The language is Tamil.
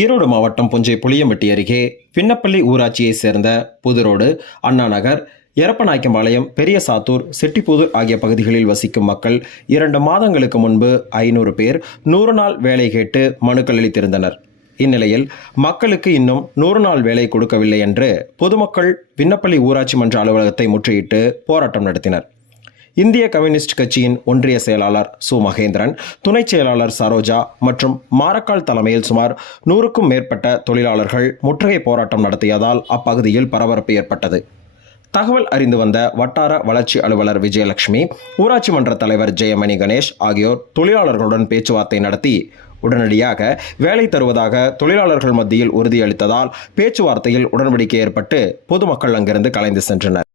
ஈரோடு மாவட்டம் புஞ்சை புளியம்பட்டி அருகே விண்ணப்பள்ளி ஊராட்சியைச் சேர்ந்த புதுரோடு அண்ணாநகர் எரப்பநாய்க்கம்பாளையம் பெரிய சாத்தூர் செட்டிப்புதூர் ஆகிய பகுதிகளில் வசிக்கும் மக்கள் இரண்டு மாதங்களுக்கு முன்பு ஐநூறு பேர் நூறு நாள் வேலை கேட்டு மனுக்கள் அளித்திருந்தனர். இந்நிலையில் மக்களுக்கு இன்னும் நூறு நாள் வேலை கொடுக்கவில்லை என்று பொதுமக்கள் விண்ணப்பள்ளி ஊராட்சி மன்ற அலுவலகத்தை முற்றுகிட்டு போராட்டம் நடத்தினர். இந்திய கம்யூனிஸ்ட் கட்சியின் ஒன்றிய செயலாளர் சு. மகேந்திரன் துணைச் செயலாளர் சரோஜா மற்றும் மாரக்கால் தலைமையில் சுமார் நூறுக்கும் மேற்பட்ட தொழிலாளர்கள் முற்றுகை போராட்டம் நடத்தியதால் அப்பகுதியில் பரபரப்பு ஏற்பட்டது. தகவல் அறிந்து வந்த வட்டார வளர்ச்சி அலுவலர் விஜயலட்சுமி ஊராட்சி மன்ற தலைவர் ஜெயமணி கணேஷ் ஆகியோர் தொழிலாளர்களுடன் பேச்சுவார்த்தை நடத்தி உடனடியாக வேலை தருவதாக தொழிலாளர்கள் மத்தியில் உறுதியளித்ததால் பேச்சுவார்த்தையில் உடன்படிக்கை ஏற்பட்டு பொதுமக்கள் அங்கிருந்து கலைந்து சென்றனர்.